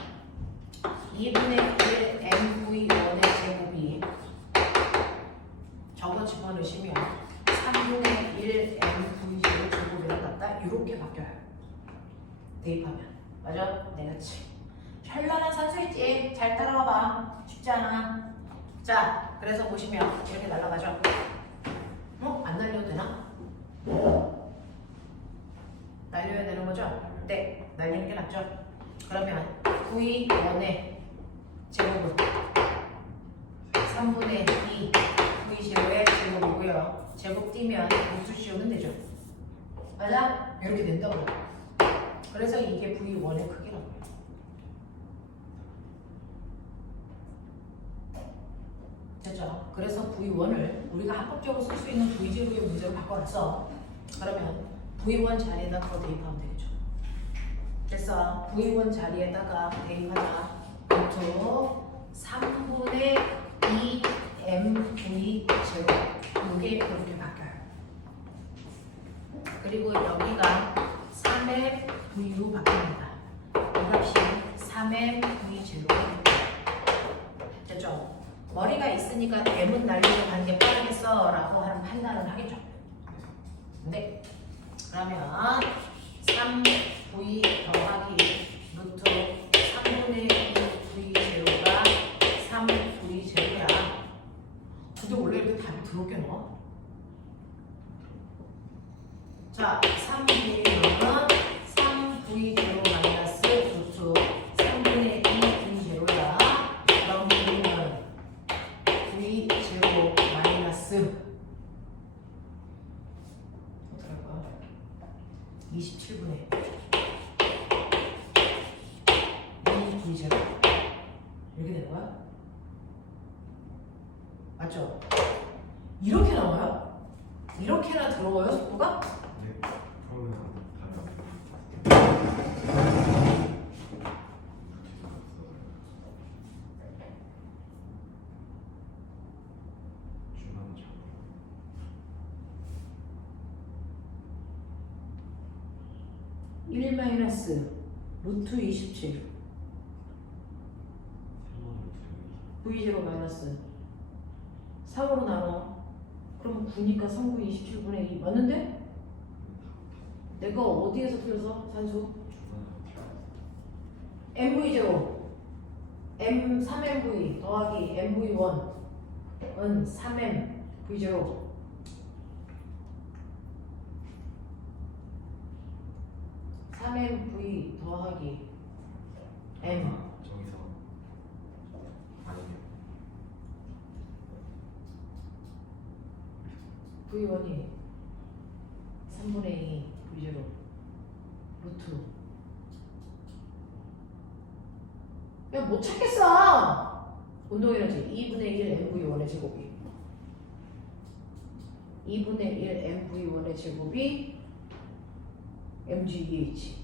2분의 1 MV1의 제곱이 저거 집어넣으시면 3분의 1 MV0 제곱이랑 같다. 이렇게 바뀌어요. 대입하면. 맞아? 네, 그렇지. 현란한 산수있지? 잘 따라와봐. 쉽지 않아. 자, 그래서 보시면 이렇게 날아가죠. 안 날려도 되나? 날려야 되는 거죠? 네, 날리는 게 낫죠. 그러면 V1의 제곱은 3분의 2 V0의 제곱이고요. 제곱 띄면 루트 씌우면 되죠. 맞아? 이렇게 된다고요. 그래서 이게 V1의 크기라고요. 됐죠? 그래서 V1을 우리가 합법적으로 쓸 수 있는 V0의 문제로 바꿔놨어. 그러면 V1 자리에다 그거 대입하면 되겠죠. 됐어. V1 자리에다가 대입하자. 루트 3분의 2 MV0 이게 이렇게 바뀌어요. 그리고 여기가 3의 V로 바뀝니다. 이 값이 3의 V0로 됐죠? 머리가 있으니까 M은 날리고 가는 게 빠르겠어 라고 하는 판단을 하겠죠. 네. 그러면 3V 더하기 루트 3분의 2V0가 3V0야. 근데 원래 이렇게 답이 더럽게 나와? 자, 3V는 3V0 마이너스 루트 3분의 2V0야. 그럼 V는 V0 마이너스 어떻게 할까? 27분의 2V0 이렇게 되는 거야? 맞죠? 이렇게 나와요? 이렇게나 들어와요 속도가? 네. 그러면 답이 중간 점. 1 마이너스 루트 27 V0 마이너스 3으로 나눠. 그러면 9니까 3분 27분의 2 맞는데? 내가 어디에서 틀려서 산수? MV0 M 3MV 더하기 MV1은 3M V0 3MV 더하기 M 저기서 아니요. V1이 3분의 2 V0 루트 야 못 찾겠어. 운동에너지 2분의 1 MV1의 제곱이 2분의 1 MV1의 제곱이 MGEH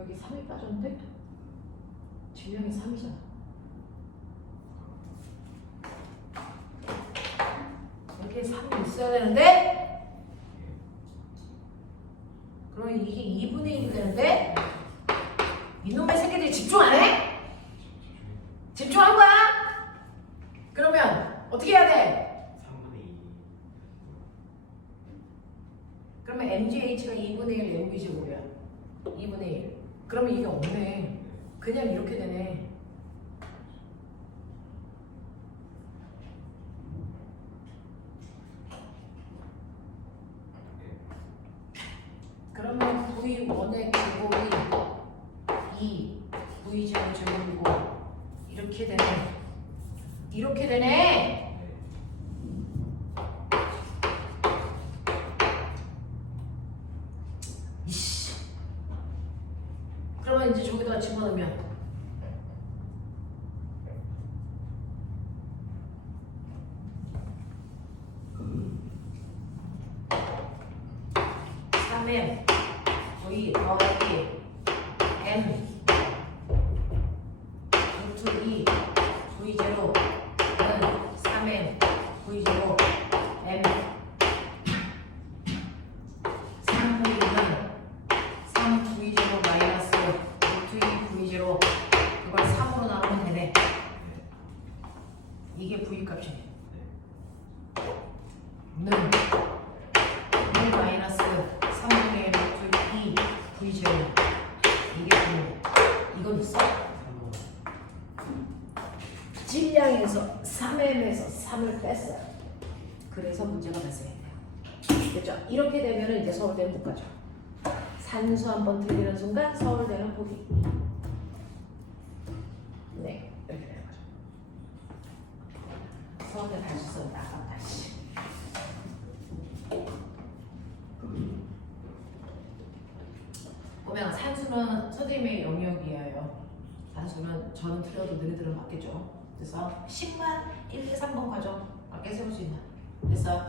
여기 3이 빠졌는데? 질량이 3이잖아. 여기에 3이 있어야 되는데? 그러면 이게 2분의 1이 되는데? 이놈의 새끼들이 집중 안 해? 집중한 거야? 그러면 어떻게 해야 돼? 3분의 2. 그러면 MGH가 2분의 1 MB제곱이야. 2분의 1. 그러면 이게 없네. 그냥 이렇게 되네. 그러면 V1의 제곱이 2, V0 제곱이고 이렇게 되네. 이렇게 되네. 이씨. 그러면 이제 저기다가 집어넣으면 M V 더하기 M 루트 2 V0는 3M V0 M 3V는 3V0 마이너스 루트 2 V0 그걸 3으로 나누면 되네. 이게 V 값이네. 는 V 마이너스 3분의 루트 2 V0 이게 V. 이건 있어? 질량에서 3M에서 3을 뺐어요. 그래서 문제가 발생했네요. 됐죠? 이렇게 되면 이제 서울대는 못 가죠. 산수 한번 틀리는 순간 서울대는 포기. 네, 이렇게 되는 거죠. 서울대 다시 썼다. 다시. 보면 산수는 선생님의 영역이에요. 산수는 저는 틀려도 너희들은 맞겠죠. 그래서 10만 1, 2, 3번 과정 맞게 세울 수 있나? 됐어?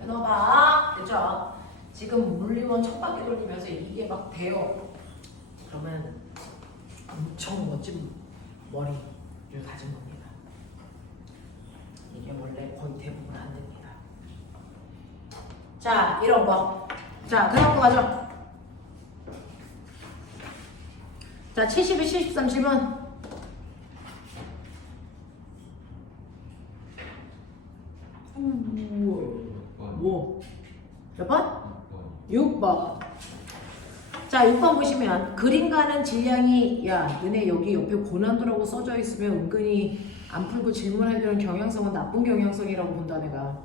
끊어봐. 됐죠? 지금 물리원 첫 바퀴 돌리면서 이게 막 돼요. 그러면 엄청 멋진 머리를 가진 겁니다. 이게 원래 거의 대부분 안 됩니다. 자, 이런 거. 자, 그런 거 가죠. 자, 72, 73 질문. 뭐? 몇 번? 6번. 자, 6번 보시면 그림가는 질량이 야, 너네 여기 옆에 고난도라고 써져 있으면 은근히 안 풀고 질문하려는 경향성은 나쁜 경향성이라고 본다 내가.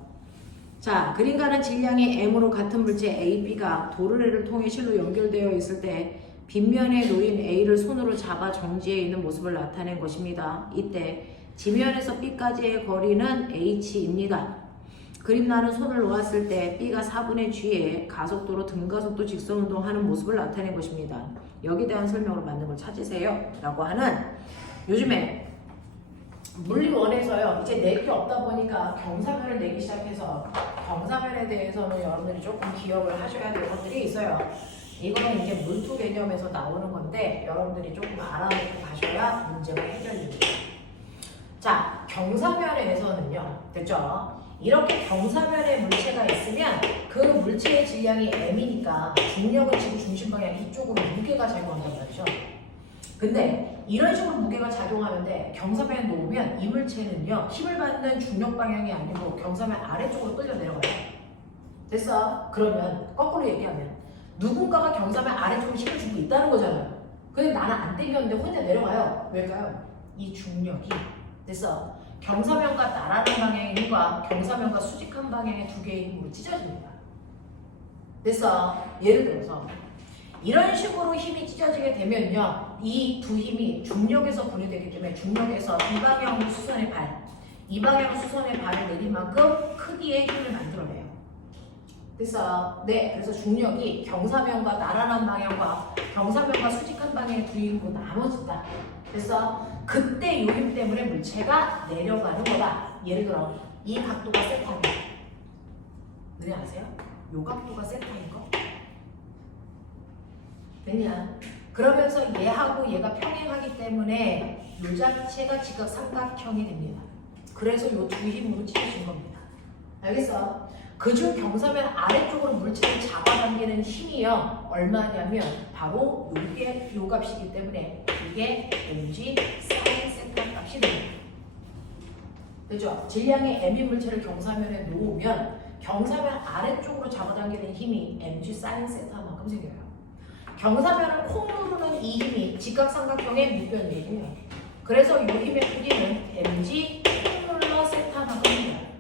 자, 그림가는 질량이 M으로 같은 물체 A, B가 도르래를 통해 실로 연결되어 있을 때 빗면에 놓인 A를 손으로 잡아 정지해 있는 모습을 나타낸 것입니다. 이때 지면에서 B까지의 거리는 H입니다. 그림나는 손을 놓았을 때 B가 4분의 G에 가속도로 등가속도 직선운동하는 모습을 나타낸 것입니다. 여기에 대한 설명으로 맞는 걸 찾으세요 라고 하는, 요즘에 물리원에서요 이제 낼 게 없다 보니까 경사면을 내기 시작해서 경사면에 대해서는 여러분들이 조금 기억을 하셔야 될 것들이 있어요. 이거는 이제 물투 개념에서 나오는 건데 여러분들이 조금 알아놓고 가셔야 문제가 해결됩니다. 자, 경사면에서는요, 됐죠? 이렇게 경사면에 물체가 있으면 그 물체의 질량이 M이니까 중력은 지금 중심 방향 이쪽으로 무게가 작용한단 말이죠. 근데 이런 식으로 무게가 작용하는데 경사면에 놓으면 이 물체는요 힘을 받는 중력 방향이 아니고 경사면 아래쪽으로 끌려 내려가요. 됐어? 그러면 거꾸로 얘기하면 누군가가 경사면 아래쪽으로 힘을 주고 있다는 거잖아요. 근데 나는 안 땡겼는데 혼자 내려가요. 왜일까요? 이 중력이. 됐어? 경사면과 나라는 방향의 힘과 경사면과 수직한 방향의 두 개의 힘으로 찢어집니다. 됐어? 예를 들어서 이런 식으로 힘이 찢어지게 되면요 이 두 힘이 중력에서 분리되기 때문에 중력에서 이 방향으로 수선의 발, 이 방향으로 수선의 발을 내린 만큼 크기의 힘을 만들어내요. 됐어? 네, 그래서 중력이 경사면과 나란한 방향과 경사면과 수직한 방향의 두 힘으로 나눠진다. 됐어? 그때 요 힘 때문에 물체가 내려가는 거다. 예를 들어 이 각도가 세타다. 너네 아세요? 요 각도가 세타인 거? 됐냐? 그러면서 얘하고 얘가 평행하기 때문에 이 자체가 지각삼각형이 됩니다. 그래서 이 두 힘으로 찢어진 겁니다. 알겠어? 그중 경사면 아래쪽으로 물체를 잡아당기는 힘이요. 얼마냐면 바로 이게 요 값이기 때문에 이게 mg 사인 세타 값이 됩니다. 그죠? 질량의 m인 물체를 경사면에 놓으면 경사면 아래쪽으로 잡아당기는 힘이 mg 사인 세타만큼 생겨요. 경사면을 콩 누르는 이 힘이 직각삼각형의 밑변이에요. 그래서 이 힘의 크기는 mg 콩 눌러 세타만큼 생겨요.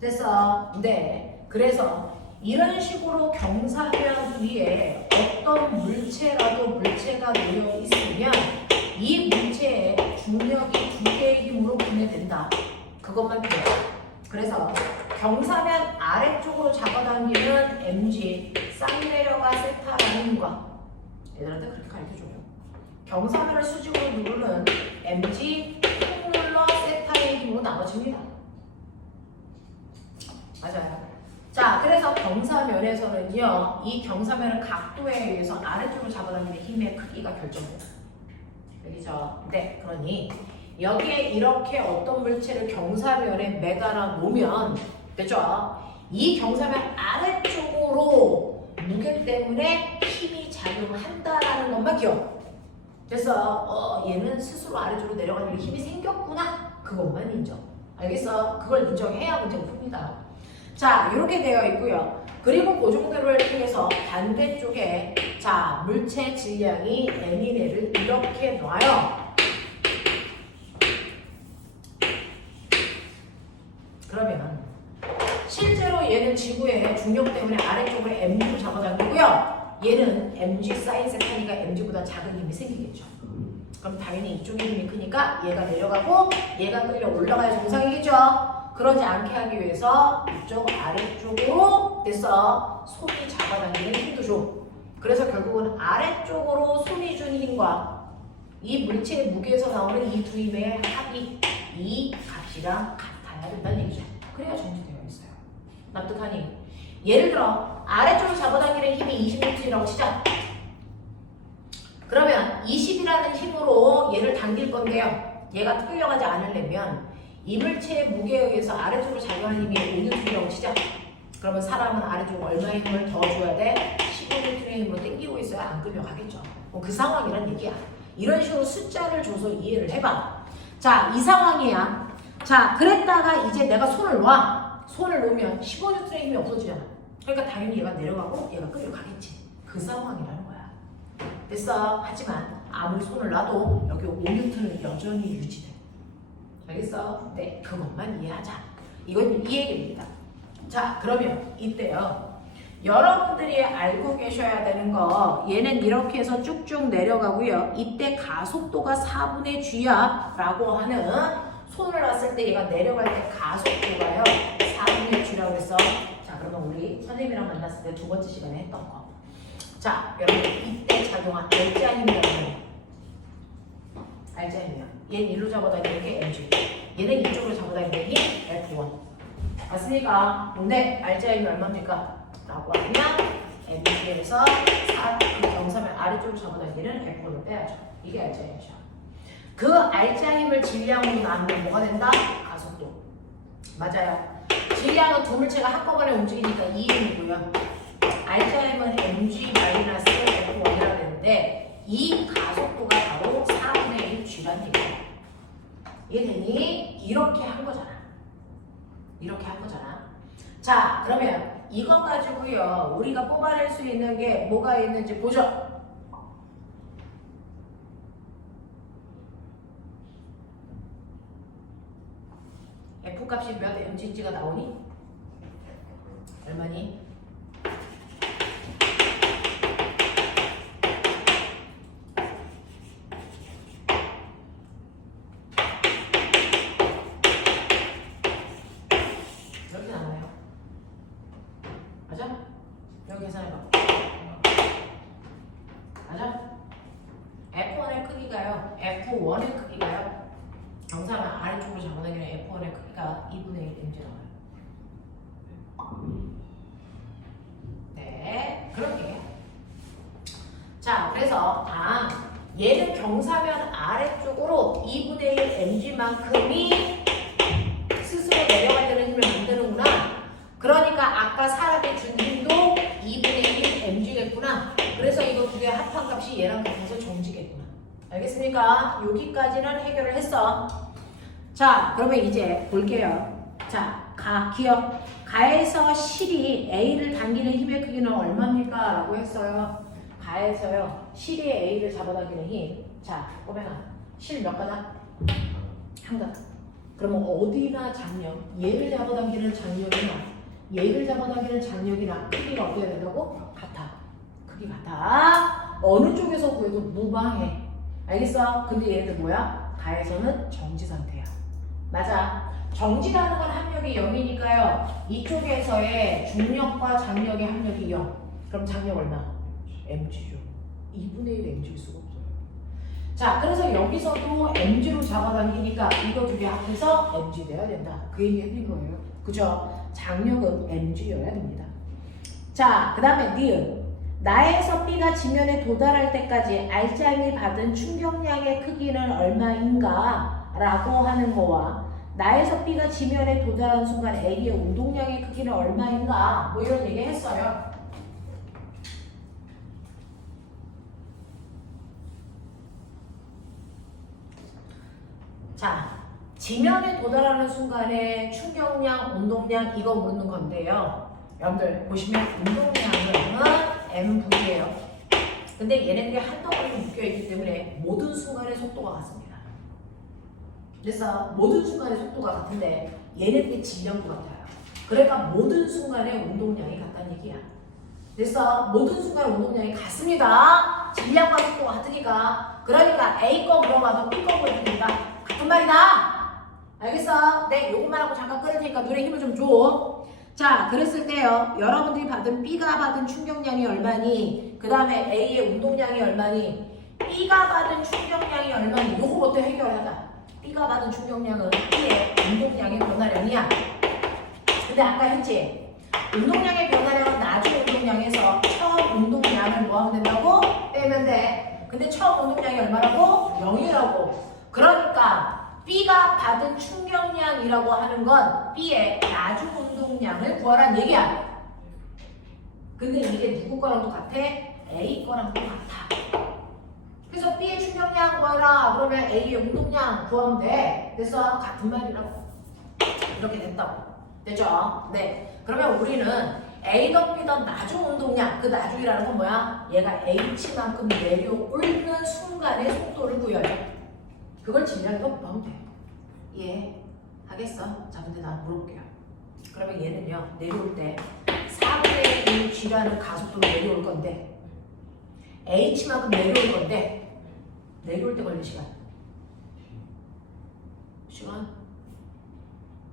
됐어? 네. 그래서 이런 식으로 경사면 위에 어떤 물체가 놓여 있으면 이 물체의 중력이 두 개의 힘으로 분해된다. 그것만 돼요. 그래서 경사면 아래쪽으로 잡아당기는 mg 쌍 내려가 세타라는 힘과 얘들한테 그렇게 가르쳐줘요. 경사면을 수직으로 누르는 mg 콩 눌러 세타의 힘으로 나눠집니다. 맞아요. 자, 그래서 경사면에서는요, 이 경사면의 각도에 의해서 아래쪽으로 잡아당기는 힘의 크기가 결정돼요. 여기죠? 네, 그러니 여기에 이렇게 어떤 물체를 경사면에 매달아 놓으면 됐죠? 이 경사면 아래쪽으로 무게 때문에 힘이 작용한다라는 것만 기억. 그래서 얘는 스스로 아래쪽으로 내려가는 힘이 생겼구나. 그것만 인정. 알겠어? 그걸 인정해야 문제가 풉니다. 자, 이렇게 되어 있고요. 그리고 고정대로를 통해서 반대쪽에 자 물체 질량이 m인 애를 이렇게 놔요. 그러면 실제로 얘는 지구의 중력 때문에 아래쪽으로 mg로 잡아당기고요. 얘는 mg 사인 세타니까 mg보다 작은 힘이 생기겠죠. 그럼 당연히 이쪽의 힘이 크니까 얘가 내려가고 얘가 끌려 올라가야 정상이겠죠. 그러지 않게 하기 위해서 이쪽 아래쪽으로 됐어. 손이 잡아당기는 힘도 줘. 그래서 결국은 아래쪽으로 손이 준 힘과 이 물체의 무게에서 나오는 이 두 힘의 합이 이 값이랑 같아야 된다는 얘기죠. 그래야 정지되어 있어요. 납득하니? 예를 들어 아래쪽으로 잡아당기는 힘이 20N이라고 치자. 그러면 20이라는 힘으로 얘를 당길 건데요. 얘가 끌려가지 않으려면 이 물체의 무게에 의해서 아래쪽으로 작용하는 힘이 5N이라고 치자. 그러면 사람은 아래쪽으로 얼마의 힘을 더 줘야 돼? 15N의 힘으로 당기고 있어야 안 끌려가겠죠. 그 상황이란 얘기야. 이런 식으로 숫자를 줘서 이해를 해봐. 자, 이 상황이야. 자, 그랬다가 이제 내가 손을 놔. 손을 놓으면 15N의 힘이 없어지잖아. 그러니까 당연히 얘가 내려가고 얘가 끌려가겠지. 그 상황이라는 거야. 됐어. 하지만 아무리 손을 놔도 여기 5N은 여전히 유지돼. 알겠어? 네, 그것만 이해하자. 이건 이 얘기입니다. 자, 그러면 이때요. 여러분들이 알고 계셔야 되는 거 얘는 이렇게 해서 쭉쭉 내려가고요. 이때 가속도가 4분의 g야 라고 하는 손을 놨을 때 얘가 내려갈 때 가속도가요. 4분의 g라고 했어. 자, 그러면 우리 선생님이랑 만났을 때 두 번째 시간에 했던 거. 자, 여러분 이때 작용한 알자힘이라는 거. 알자힘이야. 얘는 일로 잡아당기는 게 mg. 얘는 이쪽으로 잡아당기는 게 F1. 맞습니까? 근데 알자힘이 얼마입니까? 라고 하면 mg에서 그 경사면 아래쪽으로 잡아당기는 F1을 빼야죠. 이게 알자힘이죠. 그 알자힘을 질량으로 나누면 뭐가 된다? 가속도. 맞아요. 질량은 두 물체가 한꺼번에 움직이니까 2m이고요. 알자힘은 mg-F1이라고 되는데 이 가속도가 바로 4분의 1 g란 얘기야. 이해되니? 이렇게 한 거잖아. 이렇게 한 거잖아. 자, 그러면 이거 가지고요. 우리가 뽑아낼 수 있는 게 뭐가 있는지 보죠. F값이 몇 mg가 나오니? 얼마니? 이렇게 나와요. 맞아? 여기 계산해봐. 맞아? F1의 크기가요. F1의 크기가요. 경사면 아래쪽으로 잡아당기는 F1의 크기가 2분의 1 mg 나와요. 네, 그렇게. 자, 그래서 얘는 경사면 아래쪽으로 2분의 1 mg만큼이 스스로 내려갈 때는 힘을 만드는구나. 그러니까 아까 사람이 준 힘도 2분의 1 mg겠구나. 그래서 이거 두 개 합한 값이 얘랑 같아서 정지겠구나. 알겠습니까? 여기까지는 해결을 했어. 자, 그러면 이제 볼게요. 자, 기억. 가에서 실이 A를 당기는 힘의 크기는 얼마입니까? 라고 했어요. 가에서요. 실이 A를 잡아당기는 힘. 자, 꼬맹아. 실 몇 가닥? 한 가닥. 그러면 어디나 장력? 얘를 잡아당기는 장력이나 얘를 잡아당기는 장력이나 크기가 어떻게 된다고? 같아. 크기 같아. 어느 쪽에서 구해도 무방해. 알겠어? 근데 얘네들 뭐야? 가에서는 정지 상태야. 맞아. 정지라는 건 합력이 0이니까요. 이쪽에서의 중력과 장력의 합력이 0. 그럼 장력 얼마? mg죠. 2분의 1 mg일 수가 없어요. 자, 그래서 여기서도 mg로 잡아당기니까 이거 두 개 합해서 mg 돼야 된다. 그 얘기 해드린 거예요. 그죠? 장력은 mg여야 됩니다. 자, 그 다음에 니은. 나에서 B가 지면에 도달할 때까지 R장이 받은 충격량의 크기는 얼마인가? 라고 하는 거와 나에서 B가 지면에 도달한 순간 A의 운동량의 크기는 얼마인가? 뭐 이런 얘기 했어요. 자, 지면에 도달하는 순간에 충격량, 운동량 이거 묻는 건데요. 여러분들 보시면 운동량은 mv예요. 근데 얘네들이 한 덩어리로 묶여있기 때문에 모든 순간의 속도가 같습니다. 그래서 모든 순간의 속도가 같은데 얘네들이 질량도 같아요. 그러니까 모든 순간의 운동량이 같다는 얘기야. 그래서 모든 순간 운동량이 같습니다. 질량과 속도가 같으니까. 그러니까 A 거 물어봐도 B 거 물어보니까 같은 말이다. 알겠어? 네, 요것만 하고 잠깐 끊을 테니까 눈에 힘을 좀 줘. 자, 그랬을 때요. 여러분들이 받은 B가 받은 충격량이 얼마니? 그 다음에 A의 운동량이 얼마니? B가 받은 충격량이 얼마니? 요거부터 해결하자. B가 받은 충격량은 B의 운동량의 변화량이야. 근데 아까 했지? 운동량의 변화량은 나중 운동량에서 처음 운동량을 뭐 하면 된다고? 빼면 돼. 근데 처음 운동량이 얼마라고? 0이라고. 그러니까 B가 받은 충격량이라고 하는 건 B의 나중 운동량을 구하라는 얘기야. 근데 이게 누구 거랑 똑같아? A 거랑 똑같아. 그래서 B의 충격량 구하라. 그러면 A의 운동량 구하면 돼. 그래서 같은 말이라고. 이렇게 됐다고. 됐죠? 네. 그러면 우리는 A던 B던 나중 운동량, 그 나중이라는 건 뭐야? 얘가 H만큼 내려오는 순간의 속도를 구해야 돼. 그걸 질량으로 곱하면 돼. 예, 하겠어? 자, 근데 나 물어볼게요. 그러면 얘는요, 내려올 때 4분의 1 G라는 가속도로 내려올 건데 H만큼 내려올 건데 내려올 때 걸린 시간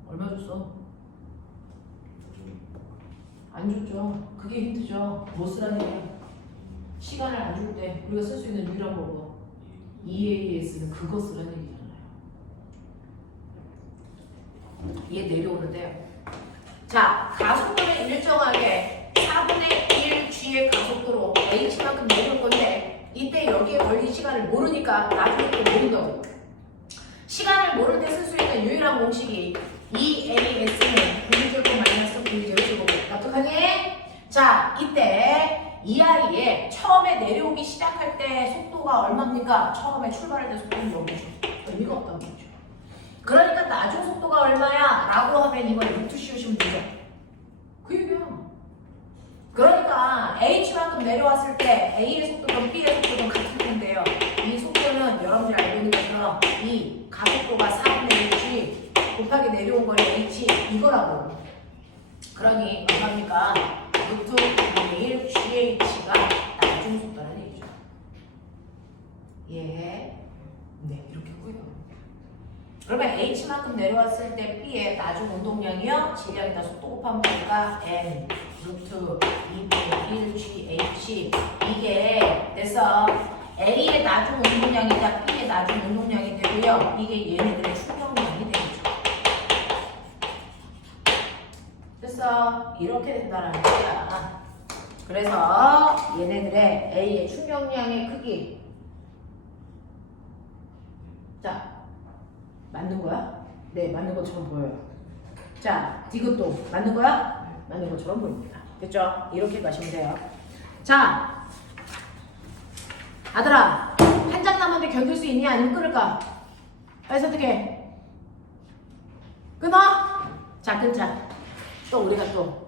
얼마 줬어? 안 줬죠. 그게 힌트죠. 뭐 쓰라는 얘기야? 시간을 안 줄 때 우리가 쓸 수 있는 유일한 거고 EAS는 그거 쓰라는 얘기잖아요. 얘 내려오는데요. 자, 가속도는 일정하게 4분의 1 G의 가속도로 H만큼 내려올 건데 이때 여기에 걸린 시간을 모르니까 나중에 또 모른다고. 시간을 모를 때 쓸 수 있는 유일한 공식이 EAS는 V 제곱 마이너스 V 제곱. 어떡하니? 자, 이때 이 아이의 처음에 내려오기 시작할 때 속도가 얼마입니까? 처음에 출발할 때 속도는 0이죠. 의미가 없다는 거죠. 그러니까 나중 속도가 얼마야? 라고 하면 이걸 루트 씌우시면 되죠. 그 얘기야. 그러니까 H만큼 내려왔을 때 A의 속도든 B의 속도든 같을 텐데요. 이 속도는 여러분들이 알고 있는 것처럼 이 가속도가 4분의 1G 곱하기 내려온 거에 H 이거라고. 그러니 얼마입니까? 루트 2분의 1 GH가 나중 속도라는 얘기죠. 예. 네, 이렇게 구해요. 그러면 H만큼 내려왔을 때 B의 나중 운동량이요. 질량이다 속도 곱하면 되니까 N 루트 2분의 1 GH 이게 그래서 A의 나중 운동량이다 B의 나중 운동량이 되고요. 이게 얘네들의 충격량이 되겠죠. 그래서 이렇게 된다는 거야. 그래서 얘네들의 A의 충격량의 크기. 자, 맞는 거야? 네, 맞는 것처럼 보여요. 자, 이것도 맞는 거야? 맞는 것처럼 보입니다. 됐죠? 이렇게 가시면 돼요. 자, 아들아, 한 장 남았는데 견딜 수 있니? 아니면 끊을까? 빨리 선택해. 끊어? 자, 끊자. 또 우리가 또